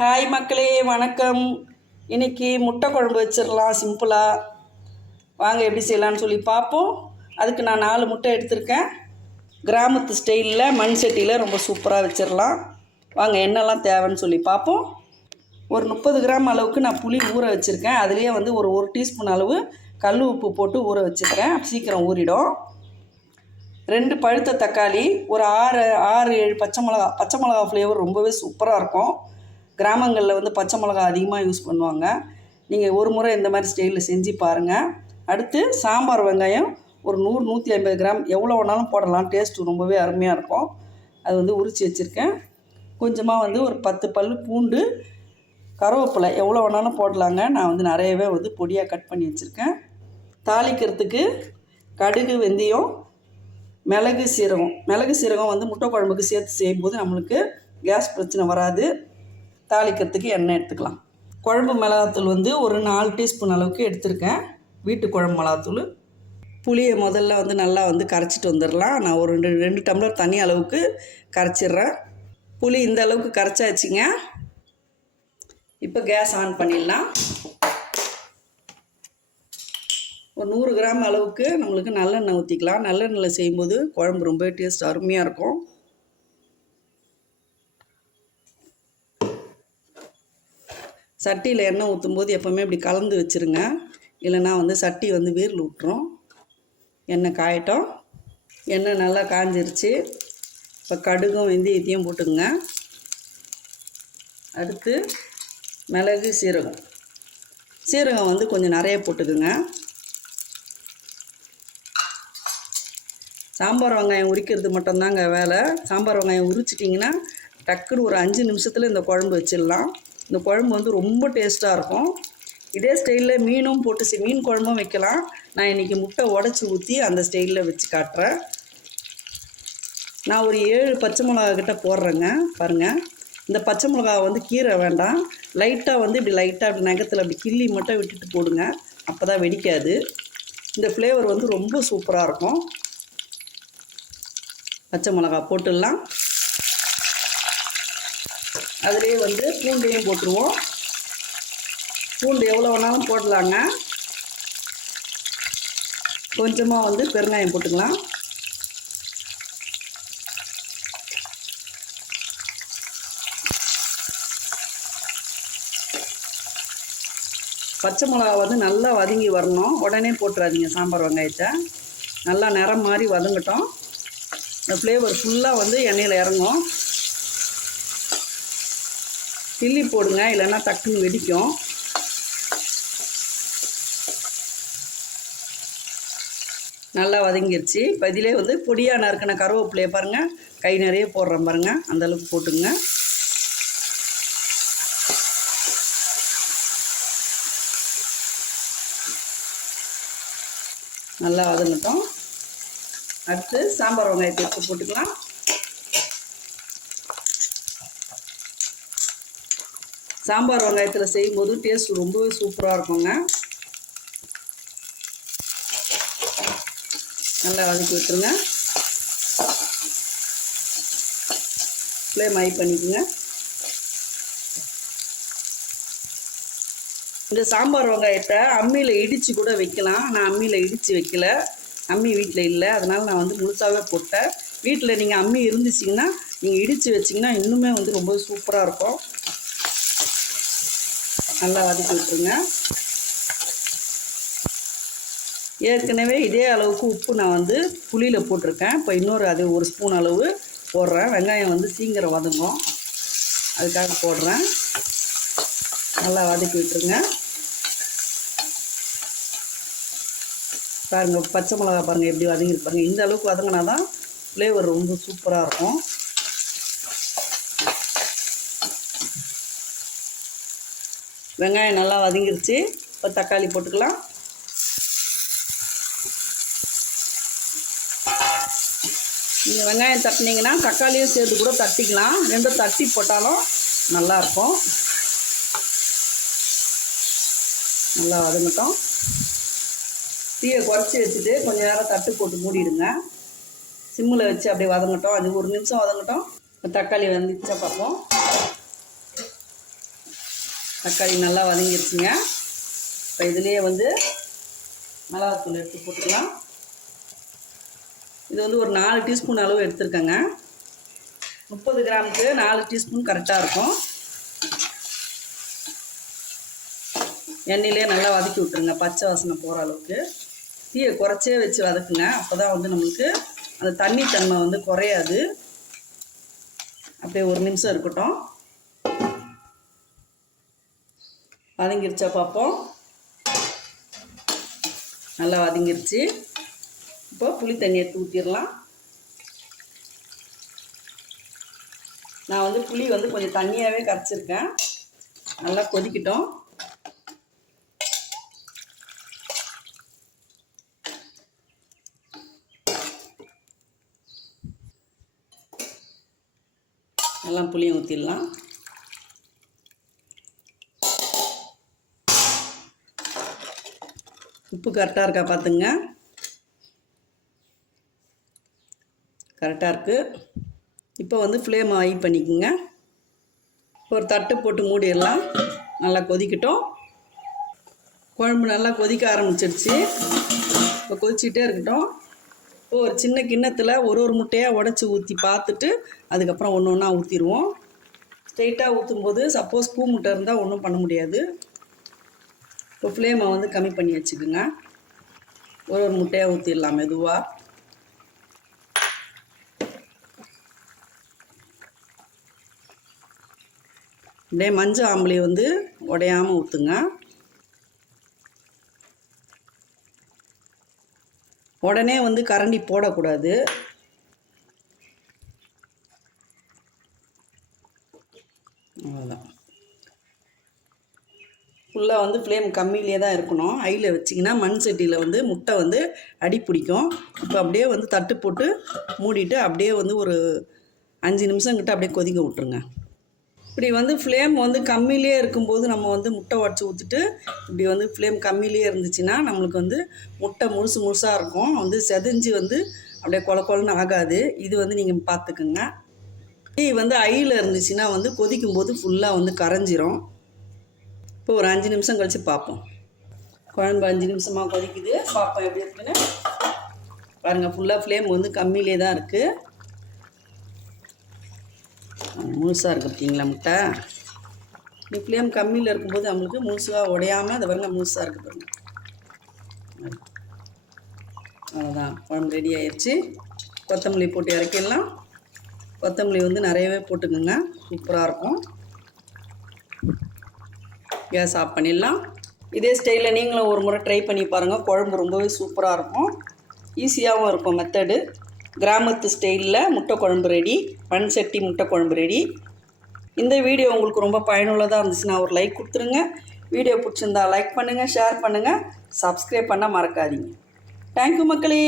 Hi மக்களே வணக்கம். இன்றைக்கி முட்டை குழம்பு வச்சிடலாம் சிம்பிளாக வாங்க எப்படி செய்யலான்னு சொல்லி பார்ப்போம். அதுக்கு நான் நாலு முட்டை எடுத்திருக்கேன். கிராமத்து ஸ்டைலில் மண் சட்டியில் ரொம்ப சூப்பராக வச்சிடலாம். வாங்க என்னெல்லாம் தேவைன்னு சொல்லி பார்ப்போம். ஒரு முப்பது கிராம் அளவுக்கு நான் புளி ஊற வச்சுருக்கேன். அதுலேயே வந்து ஒரு ஒரு டீஸ்பூன் அளவு கல் உப்பு போட்டு ஊற வச்சுருக்கேன். சீக்கிரம் ஊறிடும். ரெண்டு பழுத்த தக்காளி ஒரு ஆறு ஆறு ஏழு பச்சை மிளகா பச்சை மிளகா ஃப்ளேவர் ரொம்பவே சூப்பராக இருக்கும். கிராமங்களில் வந்து பச்சை மிளகா அதிகமாக யூஸ் பண்ணுவாங்க. நீங்கள் ஒரு முறை இந்த மாதிரி ஸ்டைலில் செஞ்சு பாருங்கள் அடுத்து சாம்பார் வெங்காயம் ஒரு நூறு நூற்றி ஐம்பது கிராம் எவ்வளோ வேணாலும் போடலாம். டேஸ்ட்டு ரொம்பவே அருமையாக இருக்கும். அது வந்து உரித்து வச்சுருக்கேன். கொஞ்சமாக வந்து ஒரு பத்து பல் பூண்டு கருவேப்பிலை எவ்வளோ வேணாலும் போடலாங்க. நான் வந்து நிறையவே வந்து பொடியாக கட் பண்ணி வச்சுருக்கேன். தாளிக்கிறதுக்கு கடுகு வெந்தயம் மிளகு சீரகம். மிளகு சீரகம் வந்து முட்டை குழம்புக்கு சேர்த்து செய்யும்போது நம்மளுக்கு கேஸ் பிரச்சனை வராது. தாளிக்கிறதுக்கு எண்ணெய் எடுத்துக்கலாம். குழம்பு மிளகாத்தூள் வந்து ஒரு நாலு டீஸ்பூன் அளவுக்கு எடுத்திருக்கேன். வீட்டு குழம்பு மிளகாத்தூள். புளியை முதல்ல வந்து நல்லா வந்து கரைச்சிட்டு வந்துடலாம். நான் ஒரு ரெண்டு ரெண்டு டம்ளர் தனி அளவுக்கு கரைச்சிட்றேன். புளி இந்த அளவுக்கு கரைச்சாச்சுங்க. இப்போ கேஸ் ஆன் பண்ணிடலாம். ஒரு நூறு கிராம் அளவுக்கு நம்மளுக்கு நல்லெண்ணெய் ஊற்றிக்கலாம் நல்லெண்ணெயில் செய்யும்போது குழம்பு ரொம்ப டேஸ்ட் அருமையாக இருக்கும். சட்டியில் எண்ணெய் ஊற்றும் போது எப்போவுமே இப்படி கலந்து வச்சுருங்க. இல்லைன்னா வந்து சட்டி வந்து வீரில் விட்டுரும் எண்ணெய் காயட்டும். எண்ணெய் நல்லா காஞ்சிருச்சு. இப்போ கடுகும் வெந்தயத்தையும் போட்டுங்க அடுத்து மிளகு சீரகம். சீரகம் வந்து கொஞ்சம் நிறைய போட்டுக்குங்க. சாம்பார் வெங்காயம் உரிக்கிறது மட்டும்தாங்க வேலை. சாம்பார் வெங்காயம் உரிச்சிட்டிங்கன்னா டக்குன்னு ஒரு அஞ்சு நிமிஷத்தில் இந்த குழம்பு வச்சிடலாம். இந்த குழம்பு வந்து ரொம்ப டேஸ்ட்டாக இருக்கும். இதே ஸ்டைலில் மீனும் போட்டு மீன் குழம்பும் வைக்கலாம். நான் இன்றைக்கி முட்டை உடச்சி ஊற்றி அந்த ஸ்டைலில் வச்சு காட்டுறேன். நான் ஒரு ஏழு பச்சை மிளகா கிட்ட போடுறேங்க பாருங்கள் இந்த பச்சை மிளகா வந்து கீரை வேண்டாம். லைட்டாக வந்து இப்படி லைட்டாக அப்படி நகத்தில் அப்படி கிள்ளி மட்டும் விட்டுட்டு போடுங்க. அப்போ தான் வெடிக்காது. இந்த ஃப்ளேவர் வந்து ரொம்ப சூப்பராக இருக்கும். பச்சை மிளகா போட்டுடலாம். அதுலேயே வந்து பூண்டையும் போட்டுருவோம். பூண்டு எவ்வளோ வேணாலும் போடலாங்க. கொஞ்சமாக வந்து பெருங்காயம் போட்டுக்கலாம். பச்சை மிளகா வந்து நல்லா வதங்கி வரணும். உடனே போட்டுறாதீங்க சாம்பார் வெங்காயத்தை. நல்லா நிறம் மாதிரி வதங்கட்டும். இந்த ஃப்ளேவர் ஃபுல்லாக வந்து எண்ணெயில் இறங்கும். கிள்ளி போடுங்க இல்லைன்னா டக்குன்னு வெடிக்கும். நல்லா வதங்கிருச்சு. இப்போ இதிலே வந்து பொடியாக நறுக்கின கருவேப்பிலையை பாருங்கள் கை நிறைய போடுறேன் பாருங்கள் அந்தளவுக்கு போட்டுங்க. நல்லா வதங்கட்டும். அடுத்து சாம்பார் வெங்காயத்தை எடுத்து போட்டுக்கலாம். சாம்பார் வெங்காயத்தில் செய்யும்போது டேஸ்ட் ரொம்பவே சூப்பராக இருக்குங்க. நல்லா வதக்கி விட்டுருங்க. ஃப்ளேம் ஹை பண்ணிக்கோங்க. இந்த சாம்பார் வெங்காயத்தை அம்மியில் இடித்து கூட வைக்கலாம். நான் அம்மியில் இடித்து வைக்கல. அம்மி வீட்டில் இல்லை. அதனால் நான் வந்து முழுசாகவே போட்டேன். வீட்டில் நீங்கள் அம்மி இருந்துச்சிங்கன்னா நீங்கள் இடித்து வச்சிங்கன்னா இன்னுமே வந்து ரொம்ப சூப்பராக இருக்கும். நல்லா வதக்கி விட்டுருங்க. ஏற்கனவே இதே அளவுக்கு உப்பு நான் வந்து புளியில் போட்டிருக்கேன். இப்போ இன்னொரு அது ஒரு ஸ்பூன் அளவு போடுறேன். வெங்காயம் வந்து சீக்கிரம் வதங்கும். அதுக்காக போடுறேன். நல்லா வதக்கி விட்டுருங்க. பாருங்கள் பச்சை மிளகா பாருங்கள் எப்படி வதங்கி பாருங்கள் இந்த அளவுக்கு வதங்கினா தான் ஃப்ளேவர் ரொம்ப சூப்பராக இருக்கும். வெங்காயம் நல்லா வதங்கிருச்சு. இப்போ தக்காளி போட்டுக்கலாம். நீங்கள் வெங்காயம் தட்டினீங்கன்னா தக்காளியும் சேர்த்து கூட தட்டிக்கலாம். ரெண்டும் தட்டி போட்டாலும் நல்லாயிருக்கும். நல்லா வதங்கட்டும். தீயை குறைச்சி வச்சுட்டு கொஞ்சம் நேரம் தட்டு போட்டு மூடிடுங்க. சிம்மில் வச்சு அப்படியே வதங்கட்டும். அது ஒரு நிமிஷம் வதங்கட்டும். இப்போ தக்காளி வந்துச்சா பார்ப்போம். தக்காளி நல்லா வதங்கிருச்சுங்க. இப்போ இதுலேயே வந்து மிளகாத்தூள் எடுத்து போட்டுக்கலாம். இது வந்து ஒரு நாலு டீஸ்பூன் அளவு எடுத்துருக்கேங்க. முப்பது கிராமுக்கு நாலு டீஸ்பூன் கரெக்டாக இருக்கும். எண்ணெயிலே நல்லா வதக்கி விட்ருங்க பச்சை வாசனை போகிற அளவுக்கு. தீயை குறைச்சே வச்சு வதக்குங்க. அப்போ தான் வந்து நம்மளுக்கு அந்த தண்ணி தன்மை வந்து குறையாது. அப்படியே ஒரு நிமிஷம் இருக்கட்டும். வதங்கிருச்சா பார்ப்போம். நல்லா வதங்கிருச்சு. இப்போ புளி தண்ணி எடுத்து ஊற்றிடலாம் நான் வந்து புளி வந்து கொஞ்சம் தண்ணியாகவே கரைச்சிருக்கேன். நல்லா கொதிக்கிட்டோம். எல்லாம் புளியும் ஊற்றிடலாம் உப்பு கரெக்டாக இருக்கா பார்த்துங்க. கரெக்டாக இருக்குது இப்போ வந்து ஃப்ளேம் ஹை பண்ணிக்கோங்க. ஒரு தட்டு போட்டு மூடிடலாம். நல்லா கொதிக்கட்டும். குழம்பு நல்லா கொதிக்க ஆரம்பிச்சிடுச்சு இப்போ கொதிச்சுட்டே இருக்கட்டும். இப்போ ஒரு சின்ன கிண்ணத்தில் ஒரு ஒரு முட்டையாக உடச்சி ஊற்றி பார்த்துட்டு அதுக்கப்புறம் ஒன்று ஒன்றா ஊற்றிடுவோம் ஸ்ட்ரெயிட்டாக ஊற்றும்போது சப்போஸ் பூ முட்டை இருந்தால் ஒன்றும் பண்ண முடியாது. இப்போ ஃப்ளேமை வந்து கம்மி பண்ணி வச்சுக்கோங்க. ஒரு ஒரு முட்டையாக ஊற்றிடலாம் மெதுவாக அப்படியே மஞ்சள் ஆம்பளி வந்து உடையாமல் ஊற்றுங்க உடனே வந்து கரண்டி போடக்கூடாது. ஃபுல்லாக வந்து ஃப்ளேம் கம்மியிலே தான் இருக்கணும். ஹையில் வச்சிங்கன்னா மண் சட்டியில் வந்து முட்டை வந்து அடி பிடிக்கும். இப்போ அப்படியே வந்து தட்டு போட்டு மூடிட்டு அப்படியே வந்து ஒரு அஞ்சு நிமிஷம் கிட்ட அப்படியே கொதிக்க விட்ருங்க இப்படி வந்து ஃப்ளேம் வந்து கம்மியிலே இருக்கும்போது நம்ம வந்து முட்டை உடச்சி ஊற்றிட்டு இப்படி வந்து ஃப்ளேம் கம்மியிலே இருந்துச்சுன்னா நம்மளுக்கு வந்து முட்டை முழுசு முழுசாக இருக்கும். வந்து செதஞ்சு வந்து அப்படியே கொல கொலன்னு ஆகாது. இது வந்து நீங்கள் பார்த்துக்குங்க டீ வந்து ஐயில் இருந்துச்சுன்னா வந்து கொதிக்கும் போது ஃபுல்லாக வந்து கரைஞ்சிரும். இப்போ ஒரு அஞ்சு நிமிஷம் கழித்து பார்ப்போம். குழம்பு அஞ்சு நிமிஷமாக கொதிக்குது. பார்ப்போம் எப்படி இருக்குன்னு. பாருங்கள் ஃபுல்லாக ஃப்ளேம் வந்து கம்மியிலே தான் இருக்குது முழுசாக இருக்குது பார்த்தீங்களா முட்டை? இப்படி ஃப்ளேம் கம்மியில் இருக்கும்போது நம்மளுக்கு முழுசாக உடையாமல் அதை பாருங்கள் முழுசாக இருக்குது பாருங்க. அவ்வளோதான் குழம்பு ரெடி ஆயிடுச்சு கொத்தமல்லி போட்டு இறக்கிடலாம். கொத்தமல்லி வந்து நிறையவே போட்டுக்கோங்க. சூப்பராக இருக்கும். கேஸ் ஆஃப் பண்ணிடலாம். இதே ஸ்டைலில் நீங்களும் ஒரு முறை ட்ரை பண்ணி பாருங்கள் குழம்பு ரொம்பவே சூப்பராக இருக்கும். ஈஸியாகவும் இருக்கும் மெத்தடு கிராமத்து ஸ்டைலில் முட்டை குழம்பு ரெடி மண் சட்டி முட்டை குழம்பு ரெடி இந்த வீடியோ உங்களுக்கு ரொம்ப பயனுள்ளதாக இருந்துச்சுன்னா ஒரு லைக் கொடுத்துருங்க. வீடியோ பிடிச்சிருந்தா லைக் பண்ணுங்கள் ஷேர் பண்ணுங்கள் சப்ஸ்கிரைப் பண்ண மறக்காதீங்க. தேங்க்யூ மக்களே.